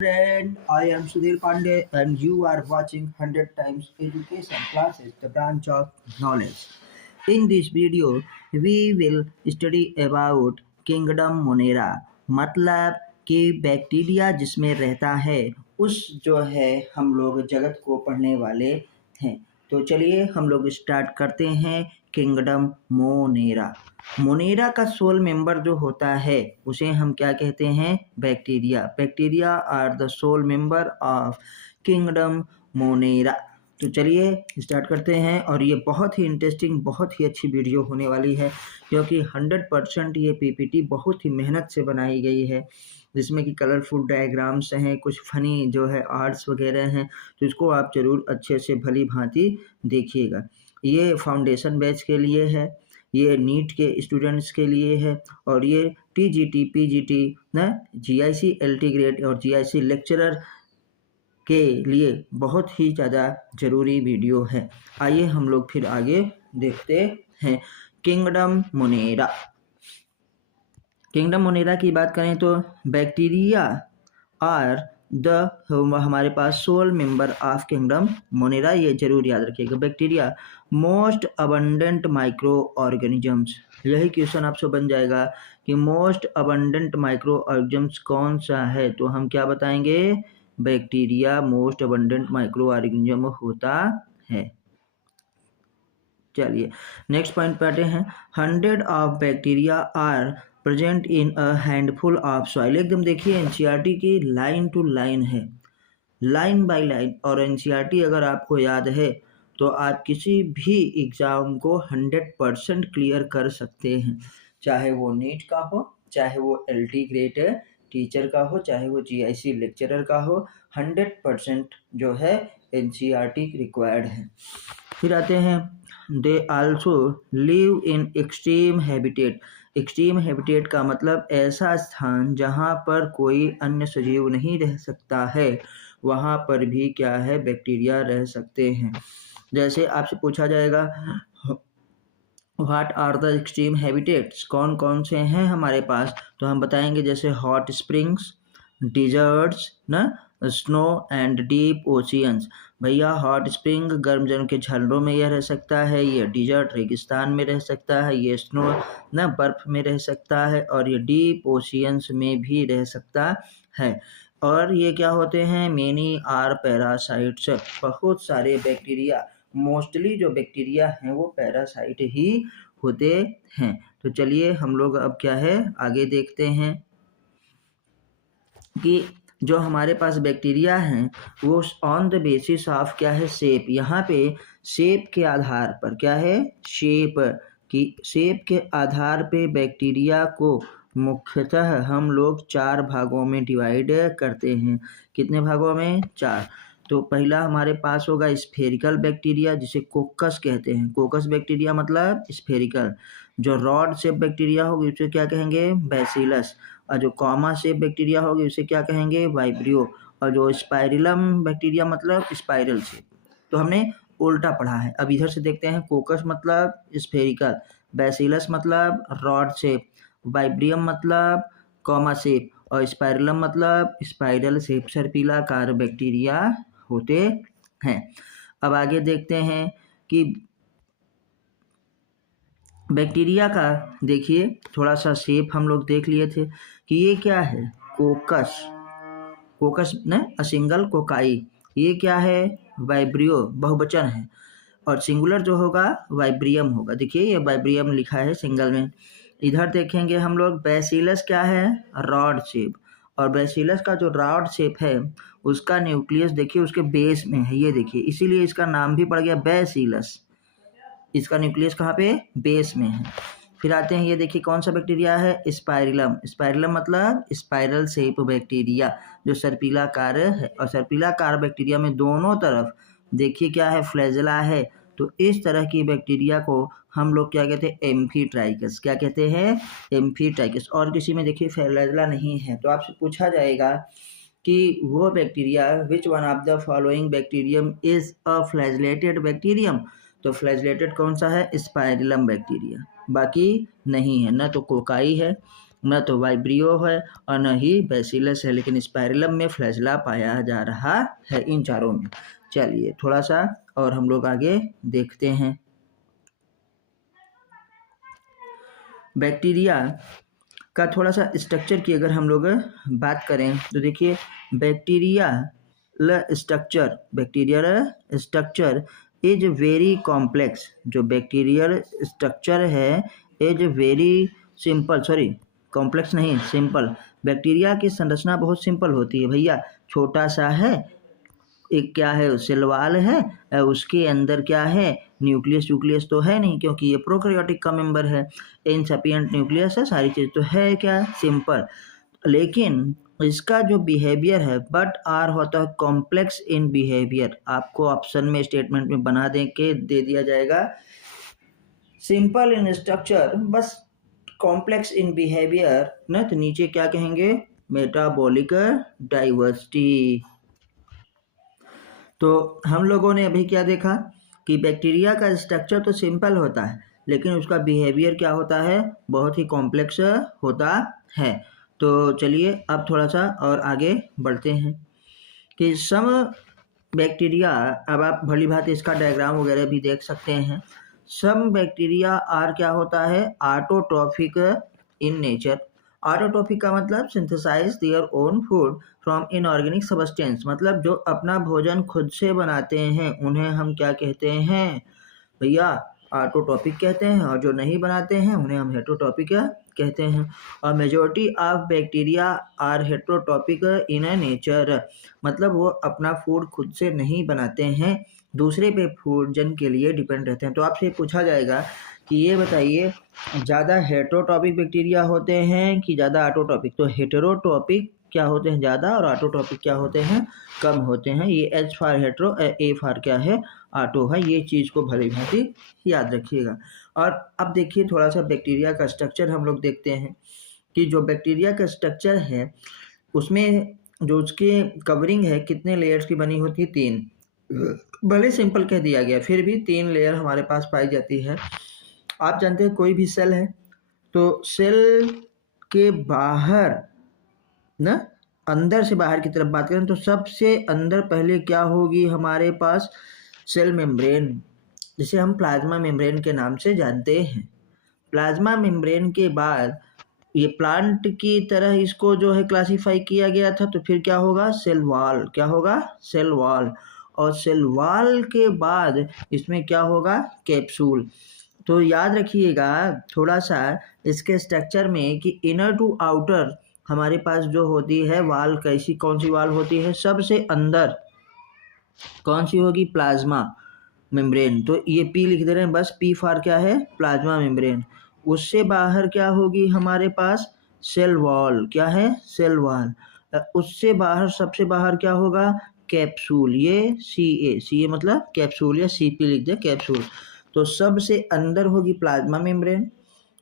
Friend, I am Sudhir Pandey and you are watching 100 times education classes, the branch of knowledge. In this video, we will study about Kingdom Monera, मतलब कि bacteria जिसमें रहता है उस जो है हम लोग जगत को पढ़ने वाले हैं। तो चलिए हम लोग स्टार्ट करते हैं किंगडम मोनेरा। मोनेरा का सोल मेंबर जो होता है उसे हम क्या कहते हैं? Bacteria. Bacteria are the sole member of kingdom Monera. तो चलिए स्टार्ट करते हैं और ये बहुत ही इंटरेस्टिंग, बहुत ही अच्छी वीडियो होने वाली है क्योंकि 100% ये पीपीटी बहुत ही मेहनत से बनाई गई है जिसमें कि कलरफुल डायग्राम्स हैं, कुछ फनी जो है आर्ट्स वगैरह हैं, तो इसको आप ज़रूर अच्छे से भली भांति देखिएगा। ये फाउंडेशन बैच के लिए है, ये नीट के स्टूडेंट्स के लिए है और ये टीजीटी, पीजीटी ना, जीआईसी एलटी ग्रेड और जीआईसी लेक्चरर के लिए बहुत ही ज़्यादा ज़रूरी वीडियो है। आइए हम लोग फिर आगे देखते हैं। Kingdom Monera. किंगडम मोनेरा की बात करें तो बैक्टीरिया आर द हमारे पास sole member of kingdom Monera, ये जरूर याद रखिएगा। Bacteria most abundant micro organisms, यही क्वेश्चन आपसे बन जाएगा कि मोस्ट अबंडेंट माइक्रो ऑर्गेनिजम्स कौन सा है, तो हम क्या बताएंगे? Bacteria most abundant microorganism होता है। चलिए नेक्स्ट पॉइंट पे आते हैं। 100 of bacteria are present in a handful of soil. एकदम देखिए एनसीईआरटी की लाइन टू लाइन है, लाइन बाय लाइन। और एनसीईआरटी अगर आपको याद है तो आप किसी भी एग्ज़ाम को 100% क्लियर कर सकते हैं, चाहे वो नीट का हो, चाहे वो एलटी ग्रेड टीचर का हो, चाहे वो जीआईसी लेक्चरर का हो। 100% जो है एनसीईआरटी रिक्वायर्ड है। फिर आते हैं they also live in extreme habitat. Extreme habitat का मतलब ऐसा स्थान जहाँ पर कोई अन्य सजीव नहीं रह सकता है, वहाँ पर भी क्या है? बैक्टीरिया रह सकते हैं। जैसे आपसे पूछा जाएगा what are the extreme habitats, कौन कौन से हैं हमारे पास, तो हम बताएंगे जैसे हॉट स्प्रिंग्स, डिजर्ट्स ना, स्नो एंड डीप ओशियंस। भैया हॉट स्प्रिंग गर्म जल के झरनों में यह रह सकता है, ये डिजर्ट रेगिस्तान में रह सकता है, ये स्नो ना बर्फ में रह सकता है, और ये डीप ओशियंस में भी रह सकता है। और ये क्या होते हैं? मेनी आर पैरासाइट्स, बहुत सारे बैक्टीरिया, मोस्टली जो बैक्टीरिया हैं वो पैरासाइट ही होते हैं। तो चलिए हम लोग अब क्या है आगे देखते हैं कि जो हमारे पास बैक्टीरिया हैं वो ऑन द बेसिस ऑफ क्या है? शेप। यहाँ पे शेप के आधार पर क्या है? शेप के आधार पे बैक्टीरिया को मुख्यतः हम लोग 4 भागों में डिवाइड करते हैं। कितने भागों में? 4। तो पहला हमारे पास होगा स्फेरिकल बैक्टीरिया जिसे कोकस कहते हैं। कोकस बैक्टीरिया मतलब स्फेरिकल। जो रॉड शेप बैक्टीरिया होगी उसे क्या कहेंगे? बैसिलस। और जो कॉमा शेप बैक्टीरिया होगी उसे क्या कहेंगे? वाइब्रियो। और जो स्पाइरलम बैक्टीरिया मतलब स्पाइरल शेप। तो हमने उल्टा पढ़ा है। अब इधर से देखते हैं। कोकस मतलब स्फेरिकल, बैसिलस मतलब रॉड शेप, वाइब्रियम मतलब कॉमा शेप और स्पाइरलम मतलब स्पाइरल शेप, सर्पिलाकार बैक्टीरिया होते हैं। अब आगे देखते हैं कि बैक्टीरिया का देखिए थोड़ा सा शेप हम लोग देख लिए थे कि ये क्या है? कोकस। कोकस न सिंगल कोकाई। ये क्या है? वाइब्रियो, बहुवचन है। और सिंगुलर जो होगा वाइब्रियम होगा। देखिए ये वाइब्रियम लिखा है सिंगल में। इधर देखेंगे हम लोग बैसिलस क्या है? Rod shape. और बैसिलस का जो रॉड शेप है उसका न्यूक्लियस देखिए उसके बेस में है, ये देखिए, इसीलिए इसका नाम भी पड़ गया बैसिलस। इसका न्यूक्लियस कहाँ पे? बेस में है। फिर आते हैं, ये देखिए कौन सा बैक्टीरिया है? स्पाइरलम। स्पाइरलम मतलब स्पाइरल शेप बैक्टीरिया जो सर्पिलाकार है। और सर्पिलाकार बैक्टीरिया में दोनों तरफ देखिए क्या है? फ्लैजेला है। तो इस तरह की बैक्टीरिया को हम लोग क्या कहते हैं? एम्फीट्राइकस। क्या कहते हैं? एम्फीट्राइकस। और किसी में देखिए फ्लैजेला नहीं है। तो आपसे पूछा जाएगा कि वो bacteria which one of the following bacterium is a flagellated bacterium. तो फ्लैजलेटेड कौन सा है? Spirillum bacteria. बाकी नहीं है, ना तो कोकाई है, न तो वाइब्रियो है और न ही बैसिलस है, लेकिन स्पाइरलम में फ्लैजिला पाया जा रहा है इन चारों में। चलिए थोड़ा सा और हम लोग आगे देखते हैं। बैक्टीरिया का थोड़ा सा स्ट्रक्चर की अगर हम लोग बात करें तो देखिए bacterial structure is very complex. जो बैक्टीरियल स्ट्रक्चर है is very simple, sorry complex नहीं सिंपल। बैक्टीरिया की संरचना बहुत सिंपल होती है भैया, छोटा सा है, एक क्या है सेल वॉल है, उसके अंदर क्या है न्यूक्लियस तो है नहीं क्योंकि ये प्रोकैरियोटिक का मेंबर है, इनसेपिएंट न्यूक्लियस है, सारी चीज़ तो है क्या सिंपल। लेकिन इसका जो बिहेवियर है बट आर होता है कॉम्प्लेक्स इन बिहेवियर। आपको ऑप्शन में स्टेटमेंट में बना दे के दे दिया जाएगा सिंपल इन स्ट्रक्चर बस कॉम्प्लेक्स इन बिहेवियर ना, तो नीचे क्या कहेंगे मेटाबॉलिक डाइवर्सिटी। तो हम लोगों ने अभी क्या देखा कि बैक्टीरिया का स्ट्रक्चर तो सिंपल होता है लेकिन उसका बिहेवियर क्या होता है, बहुत ही कॉम्प्लेक्स होता है। तो चलिए अब थोड़ा सा और आगे बढ़ते हैं कि सम बैक्टीरिया, अब आप भली भांति इसका डायग्राम वगैरह भी देख सकते हैं। सम बैक्टीरिया आर क्या होता है ऑटोट्रॉफिक इन नेचर। ऑटोट्रॉफिक का मतलब synthesise their own food from inorganic substance, मतलब जो अपना भोजन खुद से बनाते हैं उन्हें हम क्या कहते हैं भैया ऑटोट्रॉपिक कहते हैं, और जो नहीं बनाते हैं उन्हें हम हेटेरोट्रॉपिक कहते हैं। और majority of bacteria are heterotrophic in nature, मतलब वो अपना फूड खुद से नहीं बनाते हैं, दूसरे पे भोजन के लिए डिपेंड रहते हैं। तो आपसे पूछा जाएगा कि ये बताइए ज़्यादा हेटेरोट्रॉपिक बैक्टीरिया होते हैं कि ज़्यादा ऑटोट्रॉपिक। तो हेटेरोट्रॉपिक क्या होते हैं ज़्यादा और ऑटोट्रॉपिक क्या होते हैं कम होते हैं। ये H for hetero, A for क्या है ऑटो है, ये चीज़ को भली भांति याद रखिएगा। और अब देखिए थोड़ा सा बैक्टीरिया का स्ट्रक्चर हम लोग देखते हैं कि जो बैक्टीरिया का स्ट्रक्चर है उसमें जो उसके कवरिंग है कितने लेयर्स की बनी होती है, 3। भले सिंपल कह दिया गया फिर भी 3 लेयर हमारे पास पाई जाती है। आप जानते हैं कोई भी सेल है तो सेल के बाहर ना, अंदर से बाहर की तरफ बात करें तो सबसे अंदर पहले क्या होगी हमारे पास सेल मेम्ब्रेन, जिसे हम प्लाज्मा मेम्ब्रेन के नाम से जानते हैं। प्लाज्मा मेम्ब्रेन के बाद ये प्लांट की तरह इसको जो है क्लासिफाई किया गया था, तो फिर क्या होगा सेल वॉल, क्या होगा सेल वॉल, और सेल वॉल के बाद इसमें क्या होगा कैप्सूल। तो याद रखिएगा थोड़ा सा इसके स्ट्रक्चर में कि इनर टू आउटर हमारे पास जो होती है वाल, कैसी कौन सी वाल होती है, सबसे अंदर कौन सी होगी प्लाज्मा मेम्ब्रेन, तो ये पी लिख दे रहे हैं बस, पी फॉर क्या है प्लाज्मा मेम्ब्रेन। उससे बाहर क्या होगी हमारे पास सेल वॉल, क्या है सेल वॉल। उससे बाहर सबसे बाहर क्या होगा कैप्सूल, ये सी ए मतलब कैप्सूल, या सी पी लिख दे कैप्सूल। तो सबसे अंदर होगी प्लाज्मा मेम्ब्रेन,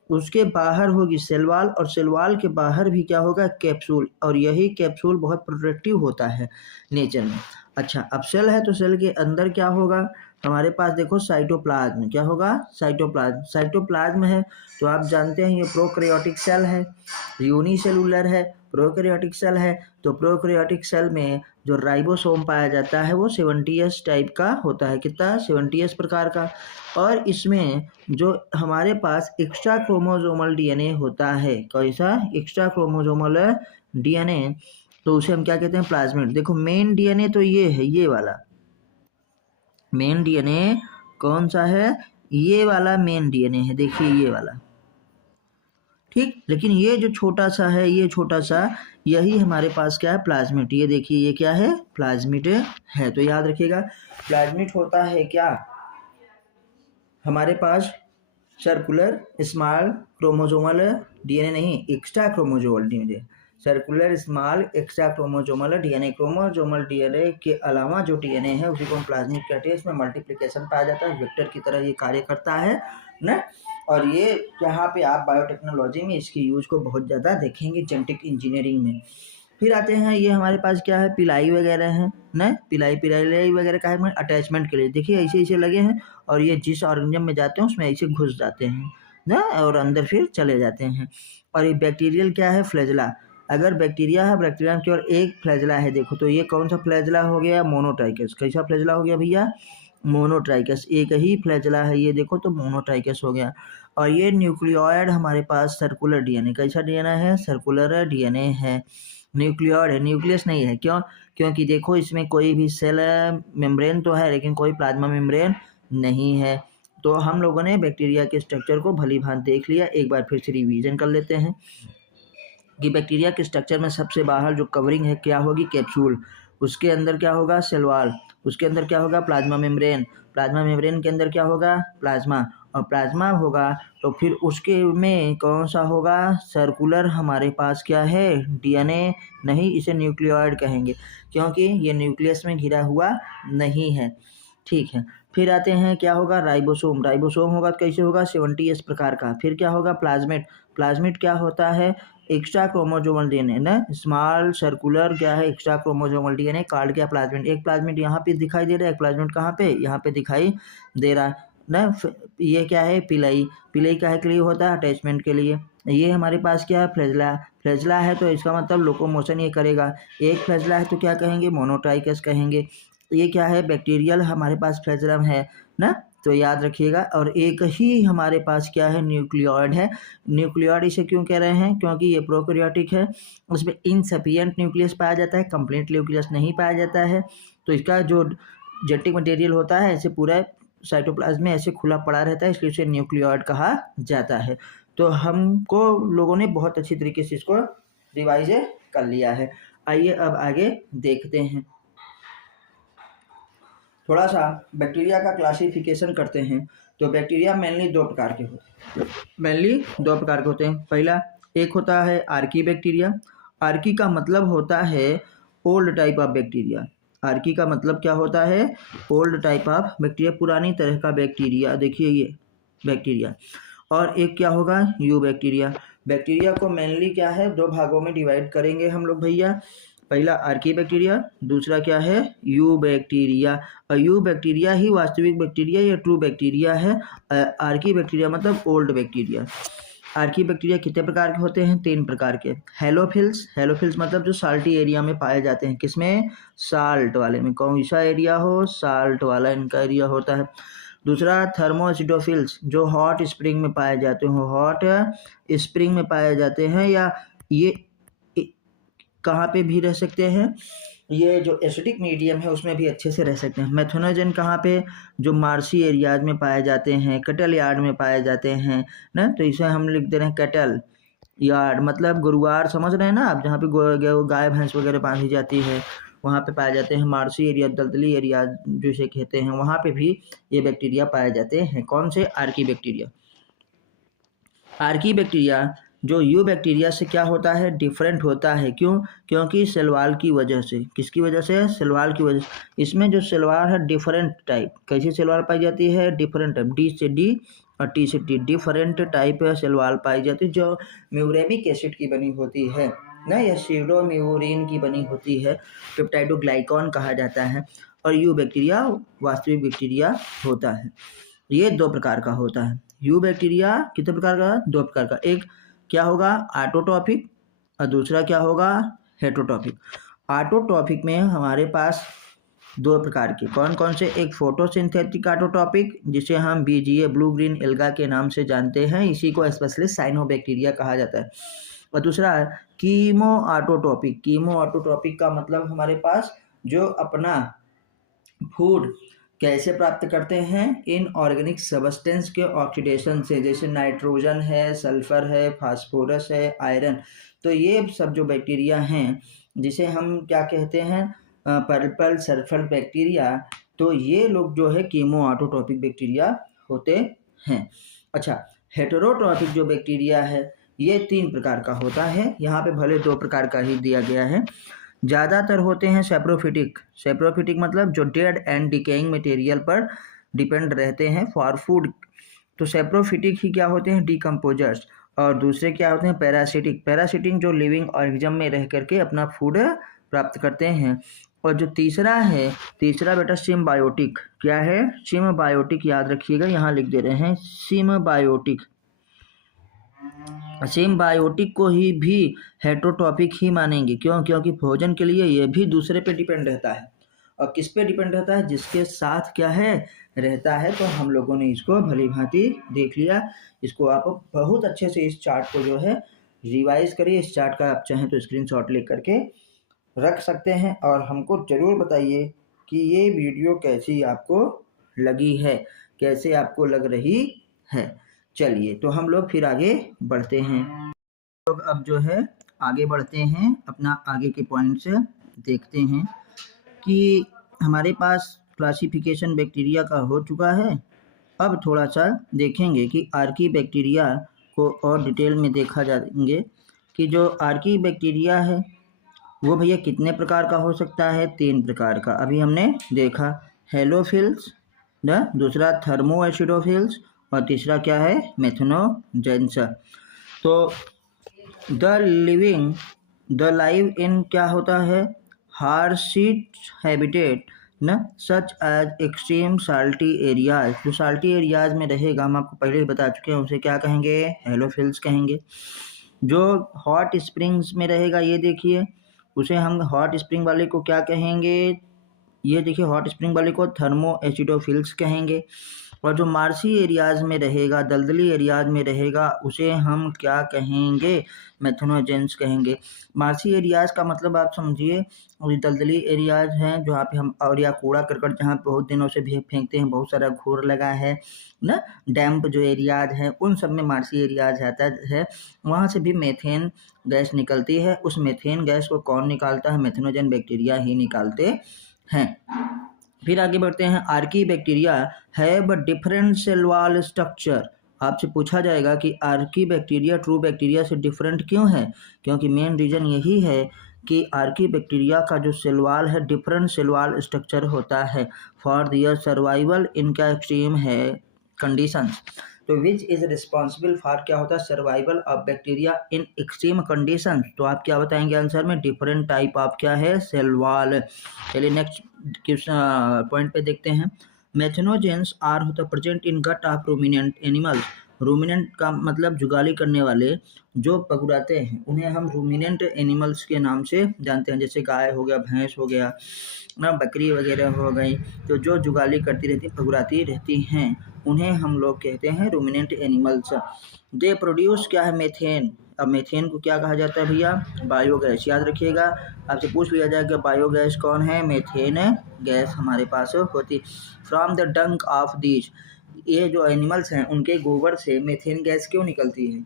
उसके बाहर होगी सेल वॉल, और सेल वॉल के बाहर भी क्या होगा कैप्सूल, और यही कैप्सूल बहुत प्रोटेक्टिव होता है नेचर में। अच्छा अब सेल है तो सेल के अंदर क्या होगा हमारे पास, देखो साइटोप्लाज्म, क्या होगा साइटोप्लाज्म। साइटोप्लाज्म है तो आप जानते हैं ये प्रोकैरियोटिक सेल है, यूनिसेलुलर है, प्रोकैरियोटिक सेल है। तो प्रोकैरियोटिक सेल में जो राइबोसोम पाया जाता है वो 70s टाइप का होता है, कितना 70s प्रकार का। और इसमें जो हमारे पास एक्स्ट्रा क्रोमोसोमल डीएनए होता है, कैसा एक्स्ट्रा क्रोमोसोमल डीएनए, तो उसे हम क्या कहते हैं प्लाज्मिड। देखो मेन डीएनए तो ये है, ये वाला मेन डीएनए कौन सा है, ये वाला मेन डीएनए है, देखिए ये वाला, ठीक। लेकिन ये जो छोटा सा है, ये छोटा सा, यही हमारे पास क्या है प्लाज्मिड, ये देखिए ये क्या है प्लाज्मिड है। तो याद रखिएगा प्लाज्मिड होता है क्या हमारे पास सर्कुलर स्मॉल क्रोमोसोमल डीएनए, नहीं extra chromosomal DNA, circular small extra chromosomal DNA. Chromosomal DNA के अलावा जो डीएनए है उसी को हम प्लाज्मिड कहते हैं। इसमें मल्टीप्लिकेशन पाया जाता है, वेक्टर की तरह ये कार्य करता है ना। और ये यहाँ पे आप बायोटेक्नोलॉजी में इसकी यूज को बहुत ज़्यादा देखेंगे, जेनेटिक इंजीनियरिंग में। फिर आते हैं ये हमारे पास क्या है पिलाई वगैरह है ना, पिलाई वगैरह का है अटैचमेंट के लिए, देखिए ऐसे ऐसे लगे हैं और ये जिस ऑर्गेनिज्म में जाते हैं उसमें ऐसे घुस जाते हैं, ना, और अंदर फिर चले जाते हैं। और ये बैक्टीरियल क्या है, फ्लैजेला। अगर बैक्टीरिया है, बैक्टीरिया में केवल एक फ्लैजेला है, देखो तो ये कौन सा फ्लैजेला हो गया, मोनोट्राइकस। कैसा फ्लैजेला हो गया भैया, मोनोट्राइकस, एक ही फ्लैजेला है ये, देखो तो मोनोट्राइकस हो गया। और ये न्यूक्लियोइड हमारे पास सर्कुलर डीएनए, कैसा डीएनए है, सर्कुलर डीएनए है, न्यूक्लियोइड है, न्यूक्लियस नहीं है। क्यों, क्योंकि देखो इसमें कोई भी सेल मेम्ब्रेन तो है लेकिन कोई प्लाज्मा मेम्ब्रेन नहीं है। तो हम लोगों ने बैक्टीरिया के स्ट्रक्चर को भली भांति देख लिया, एक बार फिर से रिवीजन कर लेते हैं कि बैक्टीरिया के स्ट्रक्चर में सबसे बाहर जो कवरिंग है क्या होगी, कैप्सूल, उसके अंदर क्या होगा, सेल वॉल, उसके अंदर क्या होगा, प्लाज्मा मेम्ब्रेन, प्लाज्मा मेम्ब्रेन के अंदर क्या होगा, प्लाज्मा, और प्लाज्मा होगा तो फिर उसके में कौन सा होगा, सर्कुलर हमारे पास क्या है, डीएनए नहीं, इसे न्यूक्लियोइड कहेंगे क्योंकि ये न्यूक्लियस में घिरा हुआ नहीं है। ठीक है, फिर आते हैं क्या होगा, राइबोसोम, राइबोसोम होगा तो कैसे होगा, 70S प्रकार का। फिर क्या होगा, प्लाज्मिड, प्लाज्मिड क्या होता है, एक्स्ट्रा क्रोमोसोमल डीएनए ना, स्मॉल सर्कुलर क्या है, एक्स्ट्रा क्रोमोसोमल डीएनए कार्ड क्या, प्लाज्मिड। एक प्लाज्मिड यहाँ पे दिखाई दे रहा है, एक प्लाज्मिड कहाँ पे, यहाँ पे दिखाई दे रहा है ना। ये क्या है, पिलाई, पिलाई काहे के लिए होता है, अटैचमेंट के लिए। ये हमारे पास क्या है, फ्लैजेला, फ्लैजेला है तो इसका मतलब लोकोमोशन ये करेगा। एक फ्लैजेला है तो क्या कहेंगे, मोनोट्राइकस कहेंगे। ये क्या है, बैक्टीरियल हमारे पास फ्लैजेलम है ना, तो याद रखिएगा। और एक ही हमारे पास क्या है, न्यूक्लियोइड है। न्यूक्लियोइड इसे क्यों कह रहे हैं, क्योंकि ये प्रोकैरियोटिक है, उसमें इनसफिशिएंट न्यूक्लियस पाया जाता है, कंप्लीट न्यूक्लियस नहीं पाया जाता है। तो इसका जो जेनेटिक मटेरियल होता है ऐसे पूरा साइटोप्लाज्म में ऐसे खुला पड़ा रहता है, इसलिए इसे न्यूक्लियोइड कहा जाता है। तो हमको लोगों ने बहुत अच्छी तरीके से इसको रिवाइज कर लिया है। आइए अब आगे देखते हैं, थोड़ा सा बैक्टीरिया का क्लासिफिकेशन करते हैं। तो बैक्टीरिया मेनली दो प्रकार के होते हैं, मेनली दो प्रकार के होते हैं। पहला एक होता है आर्की बैक्टीरिया। आर्की का मतलब होता है old type of bacteria. Archie का मतलब क्या होता है, ओल्ड टाइप ऑफ बैक्टीरिया, पुरानी तरह का बैक्टीरिया। देखिए ये बैक्टीरिया। और एक क्या होगा, यू बैक्टीरिया। बैक्टीरिया को मेनली क्या है, दो भागों में डिवाइड करेंगे हम लोग भैया। पहला आर्की बैक्टीरिया, दूसरा क्या है, यू बैक्टीरिया। और यू बैक्टीरिया ही वास्तविक बैक्टीरिया या ट्रू बैक्टीरिया है। आर्की बैक्टीरिया मतलब ओल्ड बैक्टीरिया। आर्की बैक्टीरिया कितने प्रकार के होते हैं, 3 प्रकार के। हेलोफिल्स, हेलोफिल्स मतलब जो साल्टी एरिया में पाए जाते हैं, किसमें, साल्ट वाले में, कौन सा एरिया हो, साल्ट वाला इनका एरिया होता है। दूसरा थर्मोएसिडोफिल्स, जो हॉट स्प्रिंग में पाए जाते हैं, हॉट स्प्रिंग में पाए जाते हैं, या ये कहाँ पे भी रह सकते हैं, ये जो एसिडिक मीडियम है उसमें भी अच्छे से रह सकते हैं। मेथनोजन कहाँ पे, जो मार्सी एरियाज में पाए जाते हैं, कटल यार्ड में पाए जाते हैं ना, तो इसे हम लिख दे रहे हैं कटल यार्ड, मतलब गुरुवार, समझ रहे हैं ना आप, जहाँ पे गाय भैंस वगैरह बांधी जाती है वहाँ पे पाए जाते हैं। मार्सी एरिया, दलदली एरिया जिसे कहते हैं, वहाँ पे भी ये बैक्टीरिया पाए जाते हैं। कौन से, आर्की बैक्टीरिया। आर्की बैक्टीरिया जो यू बैक्टीरिया से क्या होता है, डिफरेंट होता है। क्यों, क्योंकि सेल वॉल की वजह से। किसकी वजह से, सेल वॉल की वजह से। इसमें जो सेल वॉल है डिफरेंट टाइप, कैसी सेल वॉल पाई जाती है, डिफरेंट टाइप, डी से डी और टी से T, different type cell wall पाई जाती है, जो म्यूरेमिक एसिड की बनी होती है ना, या सीडोम्यूरिन की बनी होती है, पेप्टाइडोग्लाइकॉन कहा जाता है। और यू बैक्टीरिया वास्तविक बैक्टीरिया होता है। ये 2 प्रकार का होता है। यू बैक्टीरिया कितने प्रकार का, 2 प्रकार का। एक क्या होगा, ऑटोट्रॉपिक, और दूसरा क्या होगा, हेटरोट्रॉपिक। ऑटोट्रॉपिक में हमारे पास 2 प्रकार के, कौन कौन से, एक फोटोसिंथेटिक ऑटोट्रॉपिक जिसे हम बीजीए, ब्लू ग्रीन एल्गा के नाम से जानते हैं, इसी को स्पेशली साइनोबैक्टीरिया कहा जाता है। और दूसरा कीमो ऑटोट्रॉपिक। कीमो ऑटोट्रॉपिक का मतलब हमारे पास जो अपना फूड कैसे प्राप्त करते हैं, इन ऑर्गेनिक सब्सटेंस के ऑक्सीडेशन से, जैसे नाइट्रोजन है, सल्फर है, फास्फोरस है, आयरन। तो ये सब जो बैक्टीरिया हैं जिसे हम क्या कहते हैं, पर्पल सल्फर बैक्टीरिया, तो ये लोग जो है कीमो ऑटोट्रॉपिक बैक्टीरिया होते हैं। अच्छा, हेटेरोट्रॉपिक जो बैक्टीरिया है ये 3 प्रकार का होता है। यहाँ पे भले 2 प्रकार का ही दिया गया है। ज़्यादातर होते हैं सेप्रोफिटिक। सेप्रोफिटिक मतलब जो डेड एंड डिकेइंग मटेरियल पर डिपेंड रहते हैं फॉर फूड। तो सेप्रोफिटिक ही क्या होते हैं, डिकम्पोजर्स। और दूसरे क्या होते हैं, पैरासिटिक। पैरासिटिक जो लिविंग ऑर्गेनिज्म में रह करके अपना फूड प्राप्त करते हैं। और जो तीसरा है, तीसरा बेटा सिम्बायोटिक। क्या है, सिम्बायोटिक, याद रखिएगा, यहाँ लिख दे रहे हैं सिम्बायोटिक। सिम्बायोटिक को ही भी हेटरोटॉपिक ही मानेंगे। क्यों? क्योंकि भोजन के लिए ये भी दूसरे पे डिपेंड रहता है। और किस पे डिपेंड रहता है? जिसके साथ क्या है रहता है। तो हम लोगों ने इसको भली भांति देख लिया। इसको आप बहुत अच्छे से इस चार्ट को जो है रिवाइज करिए। इस चार्ट का आप चाहें तो स्क्रीनशॉट ले करके रख सकते हैं और हमको ज़रूर बताइए कि ये वीडियो कैसी आपको लगी है, कैसे आपको लग रही है। चलिए तो हम लोग फिर आगे बढ़ते हैं। लोग अब जो है आगे बढ़ते हैं, अपना आगे के पॉइंट से देखते हैं कि हमारे पास क्लासिफिकेशन बैक्टीरिया का हो चुका है। अब थोड़ा सा देखेंगे कि आर्की बैक्टीरिया को और डिटेल में देखा जाएंगे कि जो आर्की बैक्टीरिया है वो भैया कितने प्रकार का हो सकता है? 3 प्रकार का। अभी हमने देखा हेलोफिल्स, दूसरा थर्मोएसिडोफिल्स और तीसरा क्या है? मेथनोजेंस। तो द लाइव इन क्या होता है? हार्शिट हैबिटेट न such as extreme salty areas. जो साल्टी एरियाज में रहेगा, हम आपको पहले ही बता चुके हैं, उसे क्या कहेंगे? हेलोफिल्स कहेंगे। जो हॉट स्प्रिंग्स में रहेगा, ये देखिए, उसे हम हॉट स्प्रिंग वाले को क्या कहेंगे? ये देखिए, हॉट स्प्रिंग वाले को थर्मो एसिडोफिल्स कहेंगे। और जो मार्सी एरियाज में रहेगा, दलदली एरियाज में रहेगा, उसे हम क्या कहेंगे? मेथनोजेंस कहेंगे। मार्सी एरियाज का मतलब आप समझिए, और दलदली एरियाज हैं जहाँ पे हम और या कूड़ा करकट जहाँ पे बहुत दिनों से भी फेंकते हैं, बहुत सारा घूर लगा है ना, डैम्प जो एरियाज हैं, उन सब में मार्सी एरियाज आता है। वहाँ से भी मेथेन गैस निकलती है। उस मेथेन गैस को कौन निकालता है? मेथनोजन बैक्टीरिया ही निकालते हैं। फिर आगे बढ़ते हैं। Archaebacteria have different cell wall structure. आपसे पूछा जाएगा कि आर्की बैक्टीरिया ट्रू बैक्टीरिया से डिफरेंट क्यों है? क्योंकि मेन रीज़न यही है कि आर्की बैक्टीरिया का जो सेल वॉल है डिफरेंट सेल वॉल स्ट्रक्चर होता है फॉर दियर सर्वाइवल इन क्या एक्सट्रीम है कंडीशंस। तो विच इज रिस्पॉन्सिबल फॉर क्या होता है? Survival of bacteria in extreme conditions. तो आप क्या बताएंगे आंसर में? डिफरेंट टाइप ऑफ क्या है? Cell wall. चलिए नेक्स्ट पॉइंट पे देखते हैं। मेथनोजेंस आर होता present in gut of ruminant animals. Ruminant का मतलब जुगाली करने वाले, जो पगुराते हैं, उन्हें हम रूमिनेंट एनिमल्स के नाम से जानते हैं। जैसे गाय हो गया, भैंस हो गया ना, बकरी वगैरह हो गई, तो जो जुगाली करती रहती, पगुराती रहती हैं, उन्हें हम लोग कहते हैं रूमिनेंट एनिमल्स। दे प्रोड्यूस क्या है? मेथेन। अब मेथेन को क्या कहा जाता है भैया? बायोगैस। याद रखिएगा, आपसे पूछ लिया जाएगा बायोगैस कौन है? मेथेन गैस हमारे पास होती। फ्रॉम द डंक ऑफ दीज, ये जो एनिमल्स हैं उनके गोबर से मेथेन गैस क्यों निकलती है?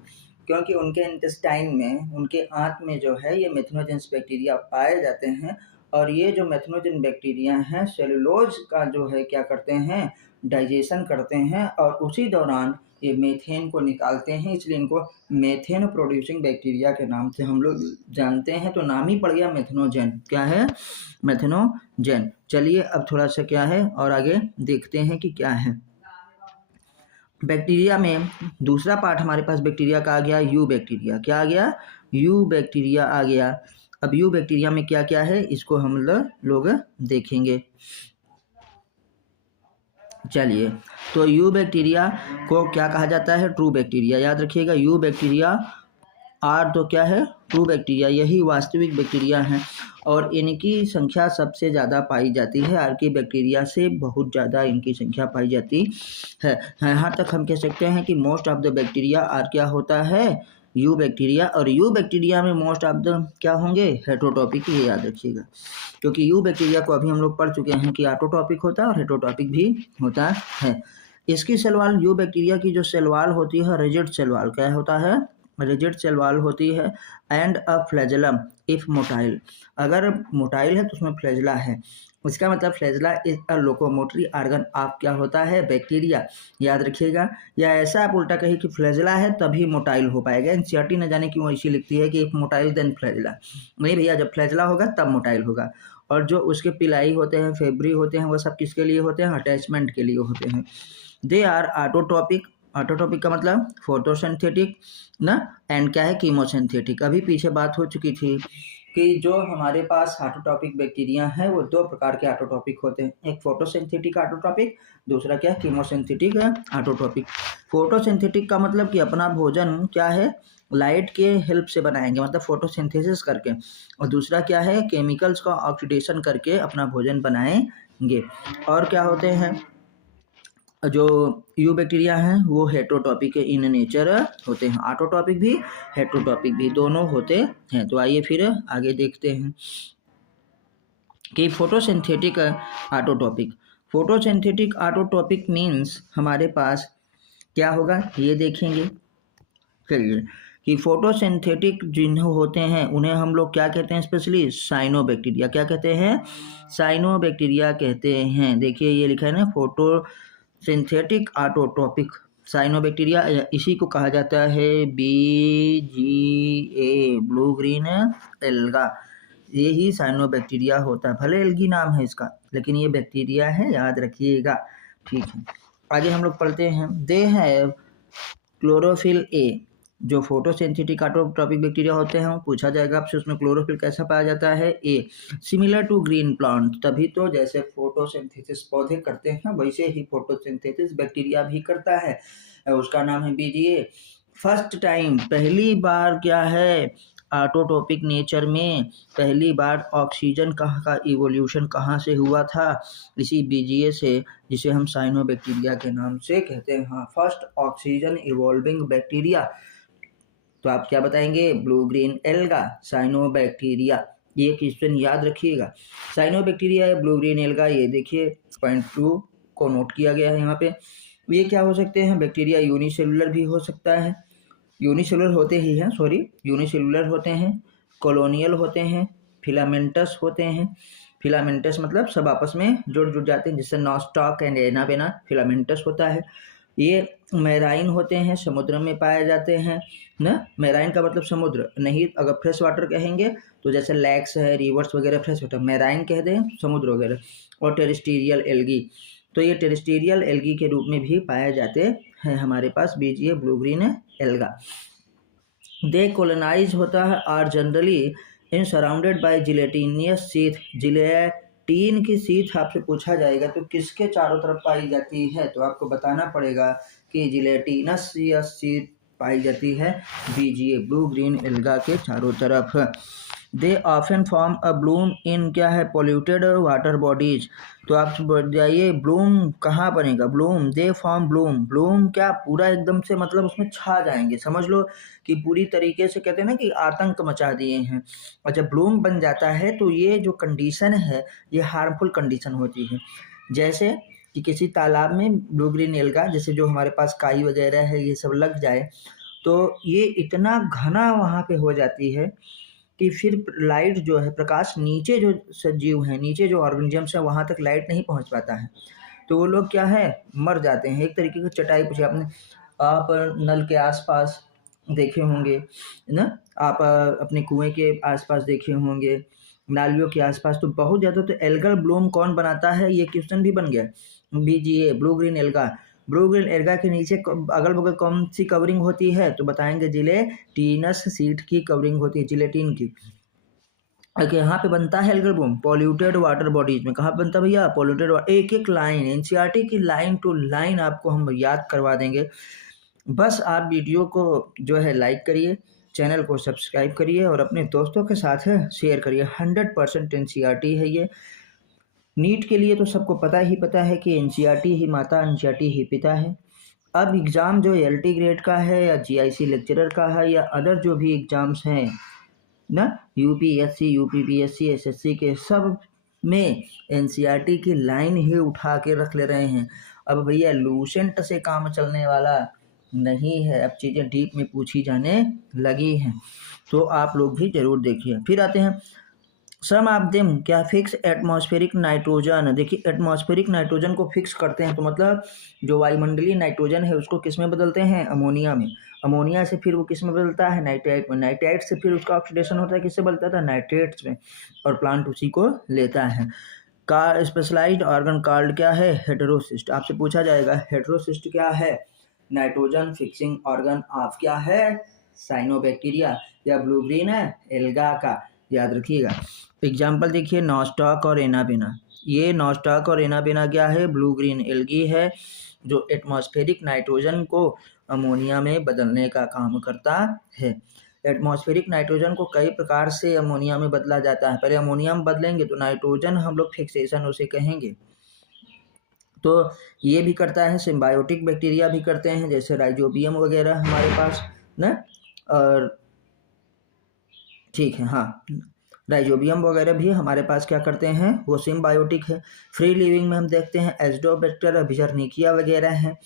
क्योंकि उनके इंटेस्टाइन में, उनके आंत में जो है ये मेथनोजेंस बैक्टीरिया पाए जाते हैं। और ये जो मेथनोजन बैक्टीरिया हैं सेलुलोज का जो है क्या करते हैं? डाइजेशन करते हैं और उसी दौरान ये मेथेन को निकालते हैं, इसलिए इनको मेथेन प्रोड्यूसिंग बैक्टीरिया के नाम से हम लोग जानते हैं। तो नाम ही पड़ गया मेथनोजेन। क्या है? मेथनोजेन। चलिए अब थोड़ा सा क्या है और आगे देखते हैं कि क्या है। बैक्टीरिया में दूसरा पार्ट हमारे पास बैक्टीरिया का आ गया, यू बैक्टीरिया। क्या आ गया? यू बैक्टीरिया आ गया। अब यू बैक्टीरिया में क्या क्या है इसको हम लोग देखेंगे। चलिए, तो यू बैक्टीरिया को क्या कहा जाता है? True bacteria. याद रखिएगा, यू बैक्टीरिया आर तो क्या है? ट्रू बैक्टीरिया, यही वास्तविक बैक्टीरिया हैं और इनकी संख्या सबसे ज़्यादा पाई जाती है। आर्की बैक्टीरिया से बहुत ज़्यादा इनकी संख्या पाई जाती है। यहाँ तक हम कह सकते हैं कि most of the bacteria are क्या होता है? Eubacteria. और यू बैक्टीरिया में मोस्ट ऑफ द क्या होंगे? हेटरोटॉपिक। ये याद रखिएगा, क्योंकि यू बैक्टीरिया को अभी हम लोग पढ़ चुके हैं कि ऑटोटॉपिक होता है और हेटरोटॉपिक भी होता है। इसकी सेल वॉल, यू बैक्टीरिया की जो सेल वॉल होती है रिजिड सेल वॉल। क्या होता है? रिजिड सेल वॉल होती है। And a flagellum if motile. अगर मोटाइल है तो उसमें फ्लैजला है। इसका मतलब flagella is a locomotory organ of क्या होता है? बैक्टीरिया। याद रखिएगा, या ऐसा आप उल्टा कहिए कि फ्लैजला है तभी मोटाइल हो पाएगा। एनसीईआरटी न जाने क्यों ऐसी लिखती है कि इफ मोटाइल देन फ्लैजला। नहीं भैया, जब फ्लैजला होगा तब मोटाइल होगा। और जो उसके पिलाई होते हैं, फेब्री होते हैं, वो सब किसके लिए होते हैं? अटैचमेंट के लिए होते हैं। They are ऑटोटॉपिक। ऑटोटॉपिक का मतलब फोटोसिंथेटिक ना, एंड क्या है? कीमोसिंथेटिक। अभी पीछे बात हो चुकी थी कि जो हमारे पास ऑटोट्रॉपिक बैक्टीरिया हैं वो दो प्रकार के ऑटोट्रॉपिक होते हैं, एक फोटोसिंथेटिक ऑटोट्रॉपिक, दूसरा क्या है कीमोसिंथेटिक ऑटोट्रॉपिक। फोटोसिंथेटिक का मतलब कि अपना भोजन क्या है लाइट के हेल्प से बनाएंगे, मतलब फोटोसिंथेसिस करके, और दूसरा क्या है केमिकल्स का ऑक्सीडेशन करके अपना भोजन बनाएंगे। और क्या होते हैं जो यू बैक्टीरिया हैं वो हेट्रोटॉपिक इन नेचर होते हैं, ऑटोट्रॉपिक भी हेट्रोटॉपिक भी दोनों होते हैं। तो आइए फिर आगे देखते हैं कि photosynthetic autotrophic. Photosynthetic autotrophic means हमारे पास क्या होगा ये देखेंगे। चलिए कि फोटोसिंथेटिक जिन्हें होते हैं उन्हें हम लोग क्या कहते हैं, स्पेशली साइनोबैक्टीरिया। क्या कहते हैं, साइनोबैक्टीरिया कहते हैं। देखिए ये लिखा है ना फोटोसिंथेटिक ऑटोट्रॉपिक साइनोबैक्टीरिया, इसी को कहा जाता है BGA ब्लू ग्रीन एल्गा। ये ही साइनोबैक्टीरिया होता है, भले एल्गी नाम है इसका लेकिन ये बैक्टीरिया है, याद रखिएगा। ठीक है, आगे हम लोग पढ़ते हैं। They have chlorophyll A. जो फोटोसिंथेटिक ऑटोट्रॉपिक बैक्टीरिया होते हैं पूछा जाएगा आपसे उसमें क्लोरोफिल कैसा पाया जाता है, ए। सिमिलर टू ग्रीन प्लांट, तभी तो जैसे फोटोसिंथेसिस पौधे करते हैं वैसे ही फोटोसिंथेसिस बैक्टीरिया भी करता है, उसका नाम है BGA। फर्स्ट टाइम पहली बार क्या है ऑटोट्रॉपिक नेचर में पहली बार ऑक्सीजन का इवोल्यूशन कहाँ से हुआ था, इसी BGA से, जिसे हम साइनोबैक्टीरिया के नाम से कहते हैं। हाँ, फर्स्ट ऑक्सीजन इवॉल्विंग बैक्टीरिया। तो आप क्या बताएंगे, ब्लू ग्रीन एल्गा साइनोबैक्टीरिया। ये क्वेश्चन याद रखिएगा, साइनोबैक्टीरिया या ब्लू ग्रीन एल्गा। ये देखिए पॉइंट 2 को नोट किया गया है यहाँ पे। ये क्या हो सकते हैं, बैक्टीरिया यूनिसेलुलर भी हो सकता है, यूनिसेलुलर होते ही हैं, सॉरी यूनिसेलुलर होते हैं, कॉलोनियल होते हैं, फिलामेंटस होते हैं। फिलामेंटस मतलब सब आपस में जुड़ जाते हैं, जिससे नॉस्टॉक एंड एना बेना फिलामेंटस होता है। ये मैराइन होते हैं, समुद्र में पाए जाते हैं ना। मैराइन का मतलब समुद्र नहीं, अगर फ्रेश वाटर कहेंगे तो जैसे लैक्स है, रिवर्स वगैरह फ्रेश वाटर, मैराइन कह दें समुद्र वगैरह। और टेरेस्ट्रियल एल्गी, तो ये टेरेस्ट्रियल एल्गी के रूप में भी पाए जाते हैं हमारे पास BGA blue green alga. They colonise होता है are generally in surrounded by gelatinous sheath. Gelatin की सीथ आपसे पूछा जाएगा तो किसके चारों तरफ पाई जाती है, तो आपको बताना पड़ेगा कि जिलेटिनस सीथ पाई जाती है BGA ब्लू ग्रीन एल्गा के चारों तरफ। They often form a bloom in क्या है पॉल्यूटेड वाटर बॉडीज। तो आप जाइए ब्लूम कहाँ बनेगा, Bloom they form Bloom, Bloom क्या पूरा एकदम से मतलब उसमें छा जाएंगे, समझ लो कि पूरी तरीके से कहते हैं ना कि आतंक मचा दिए हैं। और जब ब्लूम बन जाता है तो ये जो कंडीशन है ये हार्मफुल कंडीशन होती है, जैसे कि किसी तालाब में ब्लू ग्रीन एल्गा जैसे जो हमारे पास काई वगैरह है ये सब लग जाए तो ये इतना घना वहाँ पे हो जाती है कि फिर लाइट जो है प्रकाश नीचे जो सजीव हैं, नीचे जो ऑर्गेनिजम्स हैं वहाँ तक लाइट नहीं पहुँच पाता है, तो वो लोग क्या है मर जाते हैं। एक तरीके की चटाई पूछे आपने, आप नल के आसपास देखे होंगे ना, आप अपने कुएं के आसपास देखे होंगे, नालियों के आसपास, तो बहुत ज़्यादा तो एल्गल ब्लूम कौन बनाता है, ये क्वेश्चन भी बन गया। BGA blue green alga, blue green alga के नीचे अगल बगल कौन सी कवरिंग होती है, तो बताएंगे जिलेटिनस सीट की कवरिंग होती है, जिलेटिन की। ओके, यहाँ पे बनता है algal Bloom polluted water bodies में। कहाँ बनता है भैया, पॉल्यूटेड वाटर। एक एक लाइन NCERT की लाइन टू लाइन आपको हम याद करवा देंगे। बस आप वीडियो को जो है लाइक करिए, चैनल को सब्सक्राइब करिए और अपने दोस्तों के साथ शेयर करिए। 100% NCERT है ये। नीट के लिए तो सबको पता है कि NCERT ही माता, NCERT ही पिता है। अब एग्ज़ाम जो LT ग्रेड का है या GIC लेक्चरर का है या अदर जो भी एग्ज़ाम्स हैं ना, UPSC UPPSC SSC के सब में NCERT की लाइन ही उठा के रख ले रहे हैं। अब भैया लूसेंट से काम चलने वाला नहीं है, अब चीज़ें डीप में पूछी जाने लगी हैं, तो आप लोग भी जरूर देखिए। फिर आते हैं सम ऑफ देम क्या फिक्स एटमॉस्फेरिक नाइट्रोजन। देखिए एटमॉस्फेरिक नाइट्रोजन को फिक्स करते हैं, तो मतलब जो वायुमंडलीय नाइट्रोजन है उसको किस में बदलते हैं, अमोनिया में। अमोनिया से फिर वो किस में बदलता है, नाइट्राइट में। नाइट्राइट से फिर उसका ऑक्सीडेशन होता है, किससे बदलता था, नाइट्रेट्स में, और प्लांट उसी को लेता है। का स्पेशलाइज्ड ऑर्गन कॉल्ड क्या है, हेटेरोसिस्ट। आपसे पूछा जाएगा हेटेरोसिस्ट क्या है, नाइट्रोजन फिक्सिंग ऑर्गन ऑफ क्या है, साइनोबैक्टीरिया या ब्लू ग्रीन है एल्गा का याद रखिएगा। एग्जाम्पल देखिए, नॉस्टॉक और एनाबेना। ये नॉस्टॉक और एनाबेना क्या है? ब्लू ग्रीन एल्गी है जो एटमॉस्फेरिक नाइट्रोजन को अमोनिया में बदलने का काम करता है। एटमॉस्फेरिक नाइट्रोजन को कई प्रकार से अमोनिया में बदला जाता है। पहले अमोनिया में बदलेंगे तो नाइट्रोजन हम लोग फिक्सेशन उसे कहेंगे। तो ये भी करता है, सिम्बायोटिक बैक्टीरिया भी करते हैं, जैसे राइजोबियम वगैरह हमारे पास ना। और ठीक है, हाँ, राइजोबियम वगैरह भी हमारे पास क्या करते हैं? वो सिम्बायोटिक है। फ्री लिविंग में हम देखते हैं एजोडोबैक्टर, बिजर्निकिया वगैरह हैं।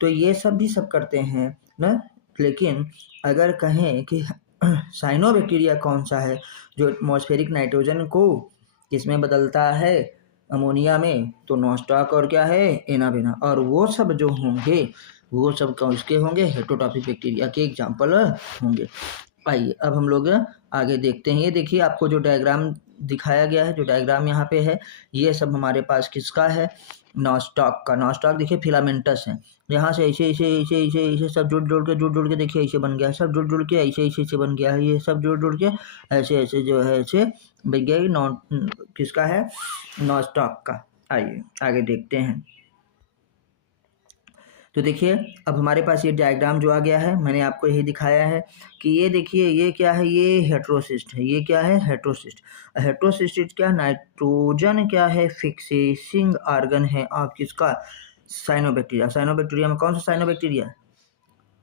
तो ये सब भी सब करते हैं ना। लेकिन अगर कहें कि साइनोबैक्टीरिया कौन सा है जो एटमॉस्फेरिक नाइट्रोजन को किसमें बदलता है? अमोनिया में। तो नॉस्टॉक और क्या है? एनाबेना। और वो सब जो होंगे वो सब उसके होंगे हेटरोट्रॉपिक बैक्टीरिया के एग्जाम्पल होंगे। आइए अब हम लोग आगे देखते हैं। ये देखिए आपको जो डायग्राम दिखाया गया है, जो डायग्राम यहाँ पे है, ये सब हमारे पास किसका है? नॉस्टॉक का। नॉस्टॉक देखिए फिलामेंटस है। यहाँ से ऐसे ऐसे ऐसे ऐसे ऐसे सब जुड़ के देखिए ऐसे बन गया, सब जुड़ के ऐसे ऐसे ऐसे बन गया है। ये सब जुड़ के ऐसे ऐसे जो है ऐसे बन गया। नॉन किसका है? नॉस्टॉक का। आइए आगे देखते हैं। तो देखिए अब हमारे पास ये डायग्राम जो आ गया है, मैंने आपको यही दिखाया है कि ये देखिए ये क्या है? ये हेट्रोसिस्ट है। ये क्या है? हेट्रोसिस्ट। हेट्रोसिस्ट क्या? नाइट्रोजन क्या है? फिक्सेसिंग ऑर्गन है आप किसका? साइनोबैक्टीरिया। साइनोबैक्टीरिया में कौन सा साइनोबैक्टीरिया?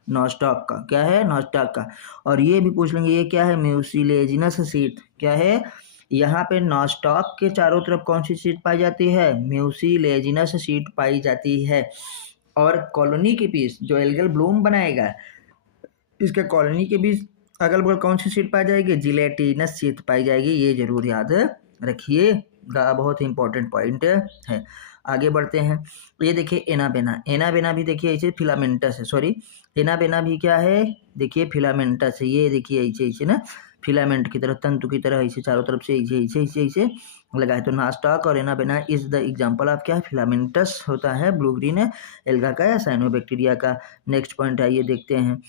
नॉस्टॉक का। क्या है? नॉस्टॉक का। और ये भी पूछ लेंगे ये क्या है? Mucilaginous sheet. क्या है? यहाँ पे नॉस्टॉक के चारों तरफ कौन सी शीट पाई जाती है? म्यूसिलेजिनस शीट पाई जाती है। और कॉलोनी के बीच जो एल्गल ब्लूम बनाएगा, इसके कॉलोनी के बीच अगल बगल कौन सी शीट पाई जाएगी? जिलेटिनस शीट पाई जाएगी। ये जरूर याद रखिएगा, बहुत ही इंपॉर्टेंट पॉइंट है। आगे बढ़ते हैं। ये देखिए एनाबेना। एनाबेना भी देखिए ऐसे फिलामेंटस है। सॉरी, एनाबेना भी क्या है? देखिए फिलामेंटस है। ये देखिए ऐसे ऐसे ना, फिलामेंट की तरह, तंतु की तरह ऐसे चारों तरफ से ऐसे ऐसे ऐसे ऐसे लगा है। तो नॉस्टॉक और anabaena is the example of क्या? फिलामेंटस होता है ब्लू ग्रीन एल्गा का या साइनोबैक्टीरिया का। नेक्स्ट पॉइंट आइए देखते हैं।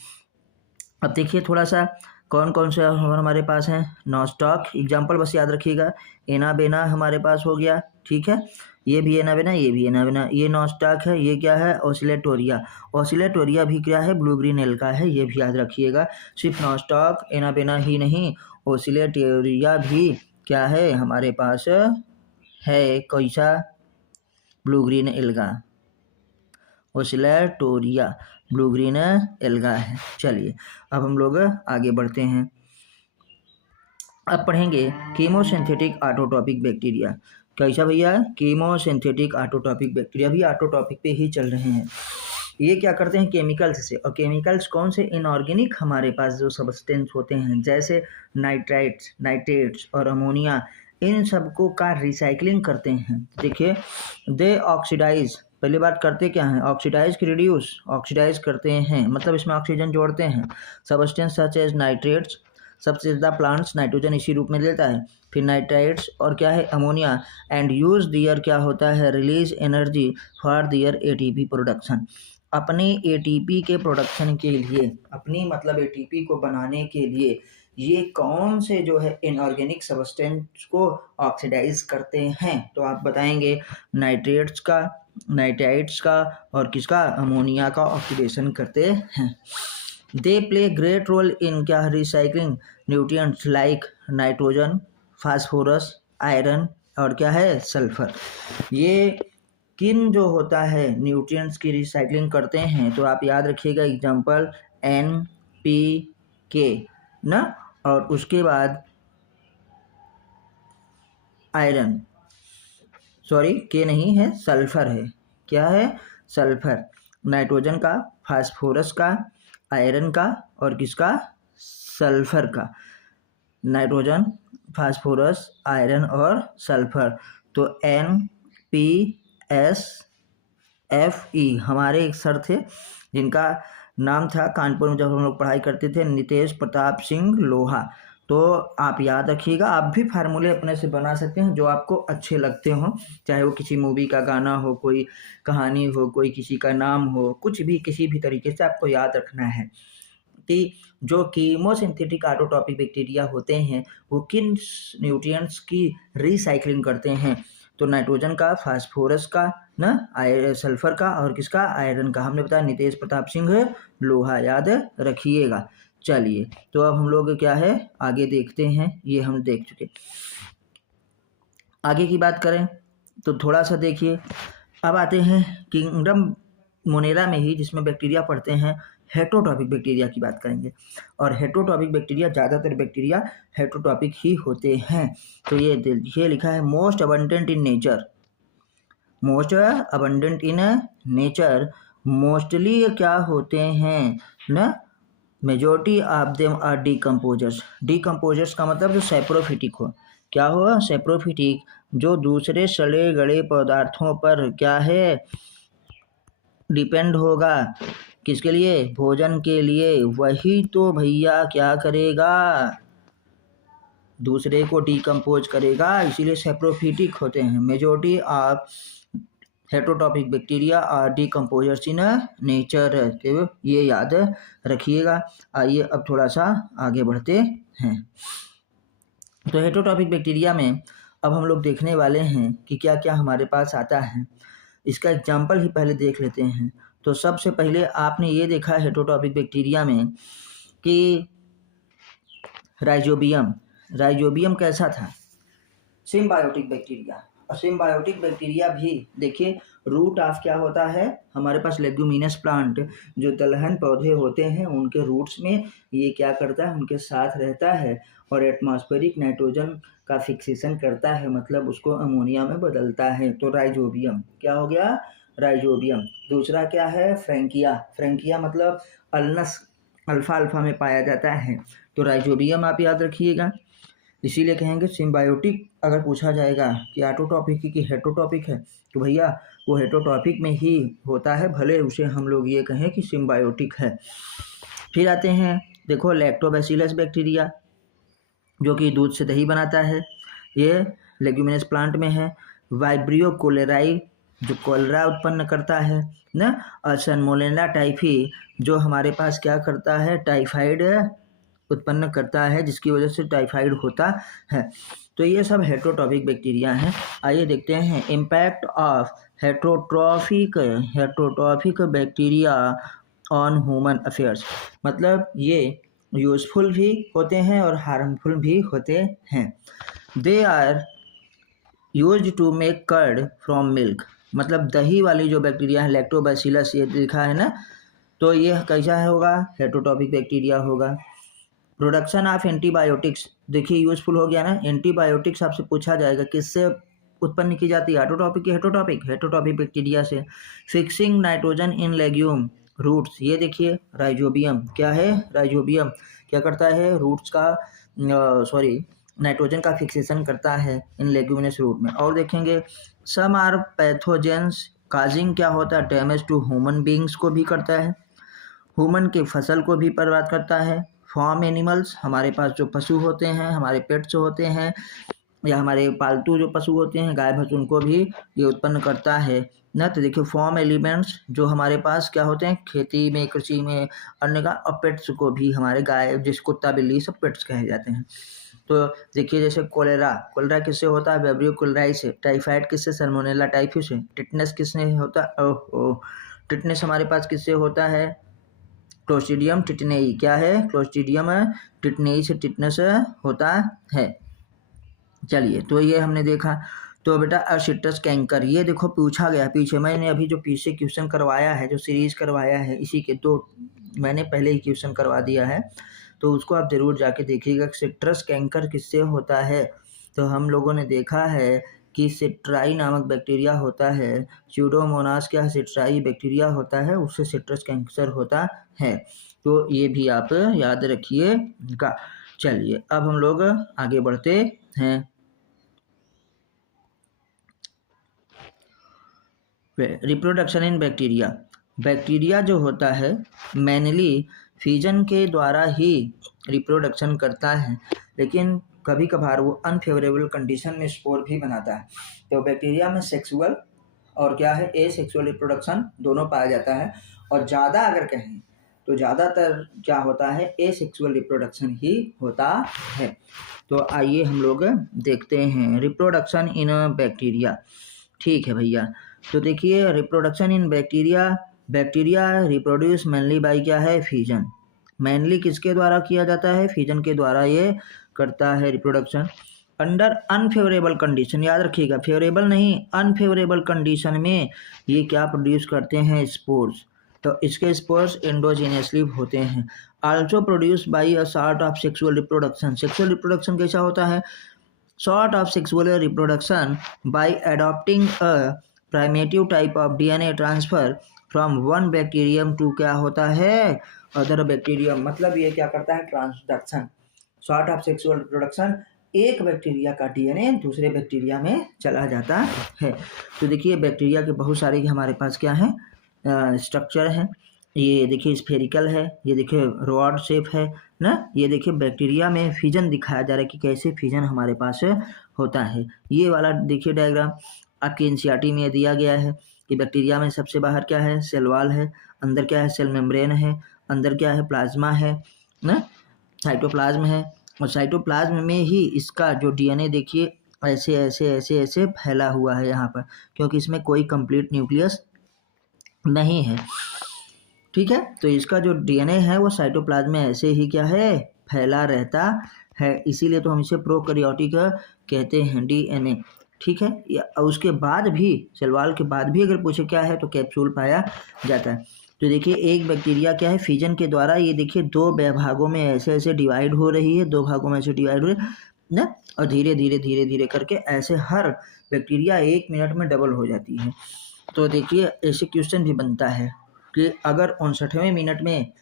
अब देखिए थोड़ा सा कौन कौन से हमारे पास हैं। नॉस्टॉक एग्जाम्पल बस याद रखिएगा। एनाबेना हमारे पास हो गया, ठीक है। ये भी एनाबेना, ये भी एनाबेना। ये नॉस्टॉक है। ये क्या है? ऑसिलेटोरिया। ऑसिलेटोरिया भी क्या है? ब्लू ग्रीन एल्गा है। ये भी याद रखिएगा। सिर्फ नॉस्टॉक एनाबेना ही नहीं, ऑसिलेटोरिया भी क्या है हमारे पास है? कैसा? Blue green alga. Oscillatoria blue green alga है। चलिए अब हम लोग आगे बढ़ते हैं। अब पढ़ेंगे कीमोसिंथेटिक ऑटोट्रॉपिक बैक्टीरिया। कैसा भैया? कीमोसिंथेटिक ऑटोट्रॉपिक बैक्टीरिया भी ऑटोट्रॉपिक पे ही चल रहे हैं। ये क्या करते हैं? केमिकल्स से। और केमिकल्स कौन से? इनऑर्गेनिक हमारे पास जो सब्सटेंस होते हैं, जैसे नाइट्राइट्स, नाइट्रेट्स और अमोनिया, इन सबको का रिसाइकलिंग करते हैं। देखिए, दे ऑक्सीडाइज। पहली बात करते क्या हैं? ऑक्सीडाइज की रिड्यूस, ऑक्सीडाइज करते हैं, मतलब इसमें ऑक्सीजन जोड़ते हैं। सब्सटेंस सच एज नाइट्रेट्स, सबसे ज़्यादा प्लांट्स नाइट्रोजन इसी रूप में लेता है। फिर नाइट्राइट्स और क्या है? अमोनिया। एंड यूज दियर क्या होता है? Release energy for their ATP production. अपने एटीपी के प्रोडक्शन के लिए, अपनी मतलब एटीपी को बनाने के लिए ये कौन से जो है इनऑर्गेनिक सब्सटेंस को ऑक्सीडाइज करते हैं? तो आप बताएंगे नाइट्रेट्स का, नाइट्राइट्स का और किसका? अमोनिया का ऑक्सीडेशन करते हैं। They play great role in क्या? Recycling nutrients like nitrogen, phosphorus, iron और क्या है? सल्फर। ये किन जो होता है न्यूट्रिएंट्स की रिसाइकलिंग करते हैं? तो आप याद रखिएगा एग्जांपल NPK ना, और उसके बाद आयरन, सॉरी के नहीं है, सल्फर है। क्या है? सल्फर। नाइट्रोजन का, फास्फोरस का, आयरन का और किसका? सल्फर का। नाइट्रोजन, फास्फोरस, आयरन और सल्फर। तो NPSFE हमारे एक सर थे जिनका नाम था, कानपुर में जब हम लोग पढ़ाई करते थे, नितेश प्रताप सिंह लोहा। तो आप याद रखिएगा, आप भी फार्मूले अपने से बना सकते हैं जो आपको अच्छे लगते हों, चाहे वो किसी मूवी का गाना हो, कोई कहानी हो, कोई किसी का नाम हो, कुछ भी किसी भी तरीके से आपको याद रखना है। कि जो कीमोसिंथेटिक ऑटोट्रॉपिक बैक्टीरिया होते हैं वो किन न्यूट्रिएंट्स की रिसाइक्लिंग करते हैं। तो नाइट्रोजन का, फास्फोरस का, ना सल्फर का और किसका, आयरन का। हमने बताया नितेश प्रताप सिंह लोहा, याद रखिएगा। चलिए तो अब हम लोग क्या है आगे देखते हैं, ये हम देख चुके। आगे की बात करें तो थोड़ा सा देखिए, अब आते हैं किंगडम मोनेरा में ही जिसमें बैक्टीरिया पढ़ते हैं, हेटरोटॉपिक बैक्टीरिया की बात करेंगे। और हेटरोटॉपिक बैक्टीरिया, ज़्यादातर बैक्टीरिया हेटरोटॉपिक ही होते हैं। तो ये लिखा है most abundant in nature, most abundant in nature, mostly क्या होते हैं ना, majority of them are decomposers. Decomposers का मतलब जो सैप्रोफिटिक हो, क्या हो, सैप्रोफिटिक, जो दूसरे सड़े गले पदार्थों पर क्या है डिपेंड होगा, किसके लिए, भोजन के लिए, वही तो भैया क्या करेगा, दूसरे को डिकम्पोज करेगा, इसीलिए सैप्रोफिटिक होते हैं। Majority of heterotrophic bacteria are decomposers in nature, तो ये याद रखिएगा। आइए अब थोड़ा सा आगे बढ़ते हैं। तो हेटरोटॉपिक बैक्टीरिया में अब हम लोग देखने वाले हैं कि क्या क्या हमारे पास आता है। इसका एग्जाम्पल ही पहले देख लेते हैं। तो सबसे पहले आपने ये देखा हेटरोटॉपिक बैक्टीरिया में कि राइजोबियम, राइजोबियम कैसा था, सिम्बायोटिक बैक्टीरिया। और सिम्बायोटिक बैक्टीरिया भी देखिए रूट ऑफ क्या होता है, हमारे पास लेग्यूमिनस प्लांट, जो दलहन पौधे होते हैं उनके रूट्स में ये क्या करता है, उनके साथ रहता है और एटमॉस्फेरिक नाइट्रोजन का फिक्सेशन करता है, मतलब उसको अमोनिया में बदलता है। तो राइजोबियम क्या हो गया, राइजोबियम। दूसरा क्या है, फ्रैंकिया, फ्रैंकिया मतलब अल्नस अल्फा अल्फा में पाया जाता है। तो राइजोबियम आप याद रखिएगा। इसीलिए कहेंगे सिम्बायोटिक अगर पूछा जाएगा कि ऑटोटॉपिक की हेटरोटॉपिक है तो भैया वो हेटरोटॉपिक में ही होता है, भले उसे हम लोग ये कहें कि सिम्बायोटिक है। फिर आते हैं देखो लैक्टोबैसिलस बैक्टीरिया, जो कि दूध से दही बनाता है, ये लेग्यूमिनस प्लांट में है। वाइब्रियो कोलेराई, जो कोलेरा उत्पन्न करता है ना, और सनमोलेला टाइफी, जो हमारे पास क्या करता है, टाइफाइड उत्पन्न करता है, जिसकी वजह से टाइफाइड होता है। तो ये सब हेटरोटॉपिक बैक्टीरिया हैं। आइए देखते हैं impact of heterotrophic bacteria on human affairs. मतलब ये यूजफुल भी होते हैं और हार्मफुल भी होते हैं। They are used to make curd from milk, मतलब दही वाली जो बैक्टीरिया है लैक्टोबैसिलस, ये लिखा है ना, तो ये कैसा होगा, हेटरोटॉपिक बैक्टीरिया होगा। प्रोडक्शन ऑफ एंटीबायोटिक्स, देखिए यूजफुल हो गया ना, एंटीबायोटिक्स आपसे पूछा जाएगा किससे उत्पन्न की जाती है, ऑटोटॉपिक की हेटरोटॉपिक, हेटरोटॉपिक बैक्टीरिया से। Fixing nitrogen in legume roots, ये देखिए राइजोबियम क्या है, राइजोबियम क्या करता है, रूट्स का नाइट्रोजन का फिक्सेशन करता है इन लेग्यूमिनस रूट में। और देखेंगे सम आर पैथोजेंस काजिंग, क्या होता है, डैमेज टू ह्यूमन बींग्स को भी करता है, ह्यूमन के फसल को भी बर्बाद करता है। फार्म एनिमल्स, हमारे पास जो पशु होते हैं, हमारे पेट्स होते हैं या हमारे पालतू जो पशु होते हैं गाय भैंस, उनको भी ये उत्पन्न करता है ना। तो देखिए फॉर्म एलिमेंट्स जो हमारे पास क्या होते हैं खेती में, कृषि में, अन्य का, और पेट्स को भी, हमारे गाय जिस कुत्ता बिल्ली सब पेट्स कहे जाते हैं। तो देखिए जैसे कोलेरा, कोलेरा किससे होता है, वेब्रियो कोलेराई से। टाइफाइड किससे, सल्मोनेला टाइफी से। टिटनेस किससे होता है, टिटनेस हमारे पास किससे होता है, क्लोस्ट्रीडियम टिटनेई, क्या है, क्लोस्ट्रीडियम टिटनेई से टिटनेस होता है। चलिए तो ये हमने देखा। तो बेटा असिट्रस कैंकर, ये देखो पूछा गया पीछे, मैंने अभी जो पीछे क्वेश्चन करवाया है, जो सीरीज करवाया है, इसी के दो मैंने पहले ही क्वेश्चन करवा दिया है, तो उसको आप ज़रूर जाके देखिएगा। सिट्रस कैंकर किससे होता है, तो हम लोगों ने देखा है कि सिट्राई नामक बैक्टीरिया होता है, स्यूडोमोनास क्या सिट्राई बैक्टीरिया होता है, उससे सिट्रस कैंसर होता है। तो ये भी आप याद रखिएगा। चलिए अब हम लोग आगे बढ़ते हैं। रिप्रोडक्शन इन बैक्टीरिया, बैक्टीरिया जो होता है मेनली फिजन के द्वारा ही रिप्रोडक्शन करता है, लेकिन कभी कभार वो अनफेवरेबल कंडीशन में स्पोर भी बनाता है। तो बैक्टीरिया में सेक्सुअल और क्या है, ए सेक्सुअल रिप्रोडक्शन दोनों पाया जाता है। और ज़्यादा अगर कहें तो ज़्यादातर क्या होता है, एसेक्सुअल रिप्रोडक्शन ही होता है। तो आइए हम लोग देखते हैं रिप्रोडक्शन इन बैक्टीरिया। ठीक है भैया, तो देखिए reproduction in bacteria, bacteria reproduce mainly by क्या है, फिजन। मेनली किसके द्वारा किया जाता है, फिजन के द्वारा ये करता है रिप्रोडक्शन। अंडर अनफेवरेबल कंडीशन, याद रखिएगा, फेवरेबल नहीं, अनफेवरेबल कंडीशन में ये क्या प्रोड्यूस करते हैं, स्पोर्स। तो इसके स्पोर्स एंडोजीनियसली होते हैं। Also produce by a sort of sexual reproduction. Sexual reproduction कैसा होता है, sort of sexual reproduction by adopting a primitive type of DNA transfer from one bacterium to क्या होता है, अदर बैक्टीरियम। मतलब ये क्या करता है, transduction. sort of sexual reproduction, एक बैक्टीरिया का डीएनए दूसरे बैक्टीरिया में चला जाता है। तो देखिए बैक्टीरिया के बहुत सारे हमारे पास क्या है, स्ट्रक्चर है। ये देखिए स्फेरिकल है, ये देखिए रॉड शेप है ना। ये देखिए बैक्टीरिया में फिजन दिखाया जा रहा है कि कैसे फिजन हमारे पास होता है। ये वाला देखिए डायग्राम आपके एनसीईआरटी में दिया गया है कि बैक्टीरिया में सबसे बाहर क्या है, सेल वॉल है, अंदर क्या है, सेल मेम्ब्रेन है, अंदर क्या है, प्लाज्मा है ना, साइटोप्लाज्म है। और साइटोप्लाज्म में ही इसका जो डीएनए देखिए ऐसे ऐसे ऐसे ऐसे फैला हुआ है यहाँ पर, क्योंकि इसमें कोई कंप्लीट न्यूक्लियस नहीं है। ठीक है, तो इसका जो डीएनए है वो साइटोप्लाज्म में ऐसे ही क्या है, फैला रहता है। इसीलिए तो हम इसे प्रोकैरियोटिक कहते हैं, डीएनए। ठीक है, या उसके बाद भी, सेल वॉल के बाद भी अगर पूछे क्या है तो कैप्सूल पाया जाता है। तो देखिए एक बैक्टीरिया क्या है, फिजन के द्वारा ये देखिए दो भागों में ऐसे ऐसे डिवाइड हो रही है, दो भागों में ऐसे डिवाइड हो रही है ना, और धीरे धीरे धीरे धीरे करके ऐसे हर बैक्टीरिया 1 मिनट में डबल हो जाती है। तो देखिए ऐसे क्वेश्चन भी बनता है कि अगर 59 मिनट में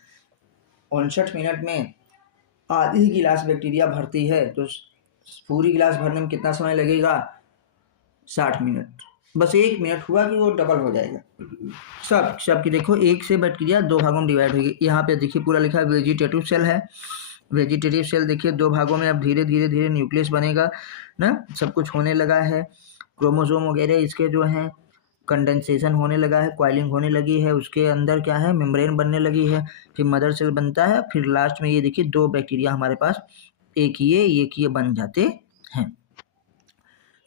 आधी गिलास बैक्टीरिया भरती है तो पूरी गिलास भरने में कितना समय लगेगा, 60 मिनट। बस 1 मिनट हुआ कि वो डबल हो जाएगा। सब की देखो एक से बैक्टीरिया दो भागों में डिवाइड होगी। यहाँ पे देखिए पूरा लिखा है वेजिटेटिव सेल है, वेजिटेटिव सेल देखिए दो भागों में अब धीरे धीरे धीरे न्यूक्लियस बनेगा ना, सब कुछ होने लगा है, क्रोमोसोम वगैरह इसके जो हैं कंडेंसेशन होने लगा है, क्वाइलिंग होने लगी है, उसके अंदर क्या है, मेम्ब्रेन बनने लगी है, फिर मदर सेल बनता है, फिर लास्ट में ये देखिए दो बैक्टीरिया हमारे पास एक ये बन जाते हैं।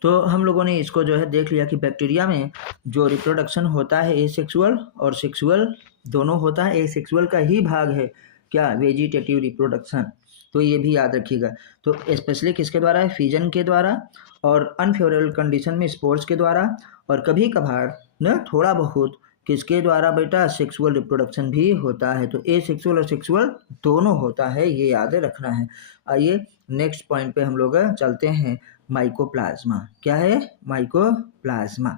तो हम लोगों ने इसको जो है देख लिया कि बैक्टीरिया में जो रिप्रोडक्शन होता है एसेक्सुअल और सेक्सुअल दोनों होता है। एसेक्सुअल का ही भाग है क्या, वेजिटेटिव रिप्रोडक्शन। तो ये भी याद रखिएगा। तो स्पेशली किसके द्वारा है, फिजन के द्वारा, और अनफेवरेबल कंडीशन में स्पोर्स के द्वारा, और कभी कभार न थोड़ा बहुत किसके द्वारा बेटा, सेक्सुअल रिप्रोडक्शन भी होता है। तो एसेक्सुअल और सेक्सुअल दोनों होता है, ये याद रखना है। आइए नेक्स्ट पॉइंट पे हम लोग चलते हैं, माइकोप्लाज्मा। क्या है, mycoplasma.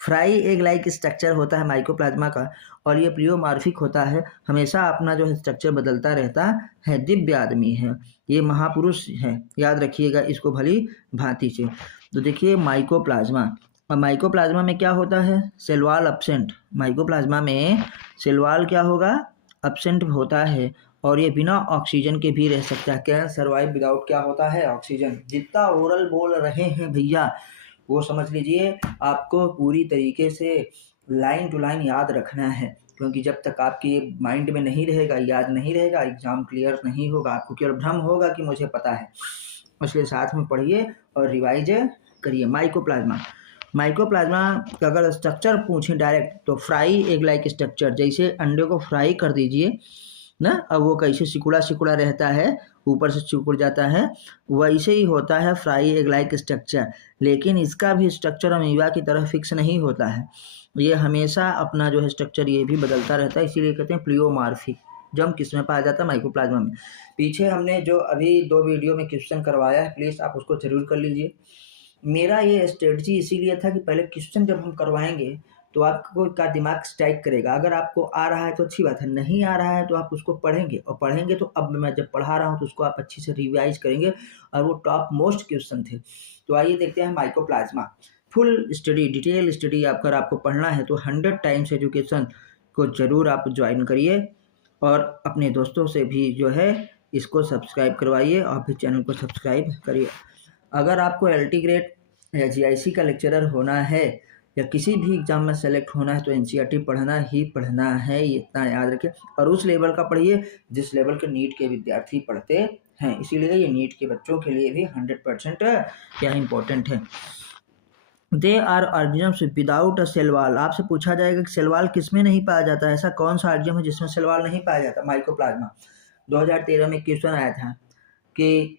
Fry egg like structure होता है माइकोप्लाज्मा का, और ये प्लियोमार्फिक होता है, हमेशा अपना जो है स्ट्रक्चर बदलता रहता है। दिव्य आदमी है, ये महापुरुष है, याद रखिएगा इसको भली भांति से। तो देखिए माइकोप्लाज्मा, और माइकोप्लाज्मा में क्या होता है, सेल वॉल एब्सेंट। माइकोप्लाज्मा में सेल वॉल क्या होगा, एब्सेंट होता है, और ये बिना ऑक्सीजन के भी रह सकता है। कैन सर्वाइव विदाउट क्या होता है, ऑक्सीजन। जितना ओरल बोल रहे हैं भैया वो समझ लीजिए आपको पूरी तरीके से लाइन टू लाइन याद रखना है, क्योंकि जब तक आपके माइंड में नहीं रहेगा, याद नहीं रहेगा, एग्जाम क्लियर नहीं होगा, आपको केवल भ्रम होगा कि मुझे पता है। इसलिए साथ में पढ़िए और रिवाइज करिए। माइकोप्लाज्मा का अगर स्ट्रक्चर पूछें डायरेक्ट तो फ्राई एग लाइक स्ट्रक्चर, जैसे अंडे को फ्राई कर दीजिए ना, अब वो कैसे सिकुड़ा सिकुड़ा रहता है, ऊपर से सिकुड़ जाता है, वैसे ही होता है फ्राई एग लाइक स्ट्रक्चर। लेकिन इसका भी स्ट्रक्चर अमीबा की तरह फिक्स नहीं होता है, ये हमेशा अपना जो है स्ट्रक्चर ये भी बदलता रहता है, इसीलिए कहते हैं प्लियोमार्फिक। जब किस में पाया जाता है, माइकोप्लाज्मा में। पीछे हमने जो अभी 2 वीडियो में क्वेश्चन करवाया है, प्लीज़ आप उसको जरूर कर लीजिए। मेरा ये स्ट्रेटजी इसीलिए था कि पहले क्वेश्चन जब हम करवाएंगे तो आपको का दिमाग स्ट्राइक करेगा। अगर आपको आ रहा है तो अच्छी बात है, नहीं आ रहा है तो आप उसको पढ़ेंगे, और पढ़ेंगे तो अब मैं जब पढ़ा रहा हूँ तो उसको आप अच्छी से रिवाइज करेंगे, और वो टॉप मोस्ट क्वेश्चन थे। तो आइए देखते हैं mycoplasma. Full study, detail study अगर आपको पढ़ना है तो 100 टाइम्स एजुकेशन को ज़रूर आप ज्वाइन करिए, और अपने दोस्तों से भी जो है इसको सब्सक्राइब करवाइए, और फिर चैनल को सब्सक्राइब करिए। अगर आपको LT ग्रेड या GIC का लेक्चरर होना है या किसी भी एग्जाम में सेलेक्ट होना है तो एनसीईआरटी पढ़ना ही पढ़ना है, ये इतना याद रखें। और उस लेवल का पढ़िए जिस लेवल के नीट के विद्यार्थी पढ़ते हैं, इसीलिए ये नीट के बच्चों के लिए भी 100% क्या इम्पोर्टेंट है। They are organisms without a cell wall. आपसे पूछा जाएगा कि सेल वॉल किस में नहीं पाया जाता है, ऐसा कौन सा ऑर्गेनिज्म है जिसमें सेल वॉल नहीं पाया जाता। माइकोप्लाज्मा। 2013 में क्वेश्चन आया था कि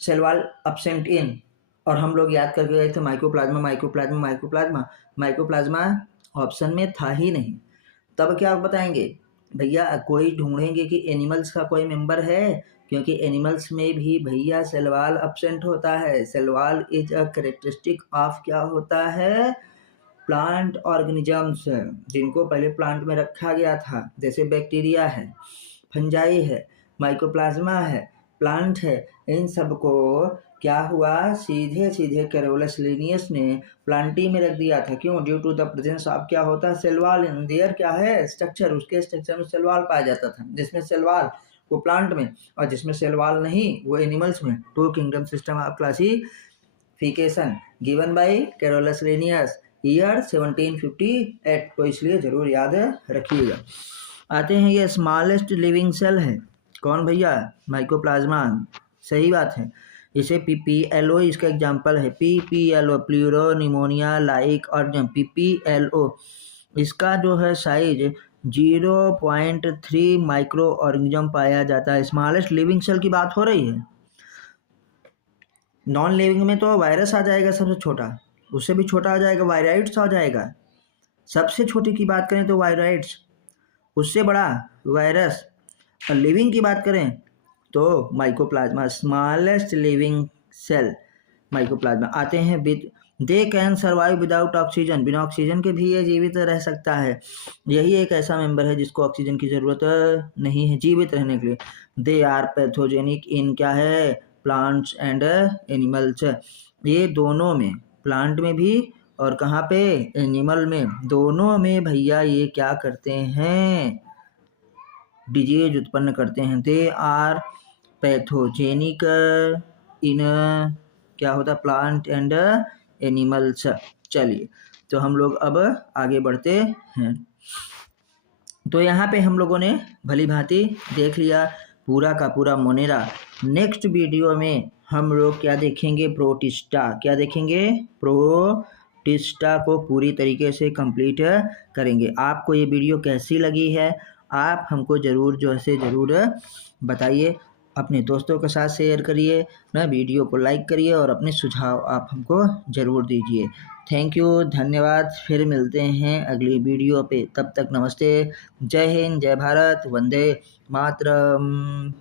सेल वॉल अब्सेंट इन, और हम लोग याद करके गए थे mycoplasma mycoplasma mycoplasma. Mycoplasma option में था ही नहीं। तब क्या बताएंगे भैया, कोई ढूंढेंगे कि एनिमल्स का कोई मेंबर है, क्योंकि एनिमल्स में भी भैया सेल वॉल अब्सेंट होता है। Cell wall is a characteristic of क्या होता है, प्लांट ऑर्गेनिजम्स, जिनको पहले प्लांट में रखा गया था, जैसे बैक्टीरिया है, फंजाई है, माइकोप्लाज्मा है, प्लांट है। इन सबको क्या हुआ, सीधे सीधे कैरोलस लिनियस ने प्लांटी में रख दिया था। क्यों? Due to the presence of क्या होता है, सेल वॉल इन देयर क्या है स्ट्रक्चर, उसके स्ट्रक्चर में सेल वॉल पाया जाता था। जिसमें सेल वॉल वो प्लांट में, और जिसमें सेल वॉल नहीं वो एनिमल्स में। Two kingdom system of classification given by Carolus Linnaeus year 1758, तो इसलिए जरूर याद रखिएगा। आते हैं, ये स्मॉलेस्ट लिविंग सेल है कौन भैया, माइकोप्लाज्मा। सही बात है। इसे PPLO इसका एग्जाम्पल है, PPLO pleuro pneumonia like organism. PPLO इसका जो है साइज 0.3 माइक्रो ऑर्गेनिज्म पाया जाता है। स्मॉलेस्ट लिविंग सेल की बात हो रही है। नॉन लिविंग में तो वायरस आ जाएगा सबसे छोटा, उससे भी छोटा आ जाएगा वायराइड्स आ जाएगा। सबसे छोटी की बात करें तो वायराइड्स, उससे बड़ा वायरस। और लिविंग की बात करें तो mycoplasma, smallest living cell mycoplasma. आते हैं with they can survive without oxygen, बिना ऑक्सीजन के भी ये जीवित रह सकता है। यही एक ऐसा मेंबर है जिसको ऑक्सीजन की ज़रूरत नहीं है जीवित रहने के लिए। दे आर पैथोजेनिक इन क्या है, प्लांट्स एंड एनिमल्स। ये दोनों में, प्लांट में भी और कहाँ पे, एनिमल में, दोनों में भैया ये क्या करते हैं, डिजीज उत्पन्न करते हैं। दे आर पैथोजेनिक इन क्या होता है, प्लांट एंड एनिमल्स। चलिए, तो हम लोग अब आगे बढ़ते हैं। तो यहाँ पे हम लोगों ने भली भांति देख लिया पूरा का पूरा मोनेरा। नेक्स्ट वीडियो में हम लोग क्या देखेंगे, प्रोटिस्टा। क्या देखेंगे, प्रोटिस्टा को पूरी तरीके से कंप्लीट करेंगे। आपको ये वीडियो कैसी लगी है आप हमको ज़रूर जो है ज़रूर बताइए, अपने दोस्तों के साथ शेयर करिए ना, वीडियो को लाइक करिए और अपने सुझाव आप हमको ज़रूर दीजिए। थैंक यू, धन्यवाद। फिर मिलते हैं अगली वीडियो पे, तब तक नमस्ते, जय हिंद, जय भारत, वंदे मातरम।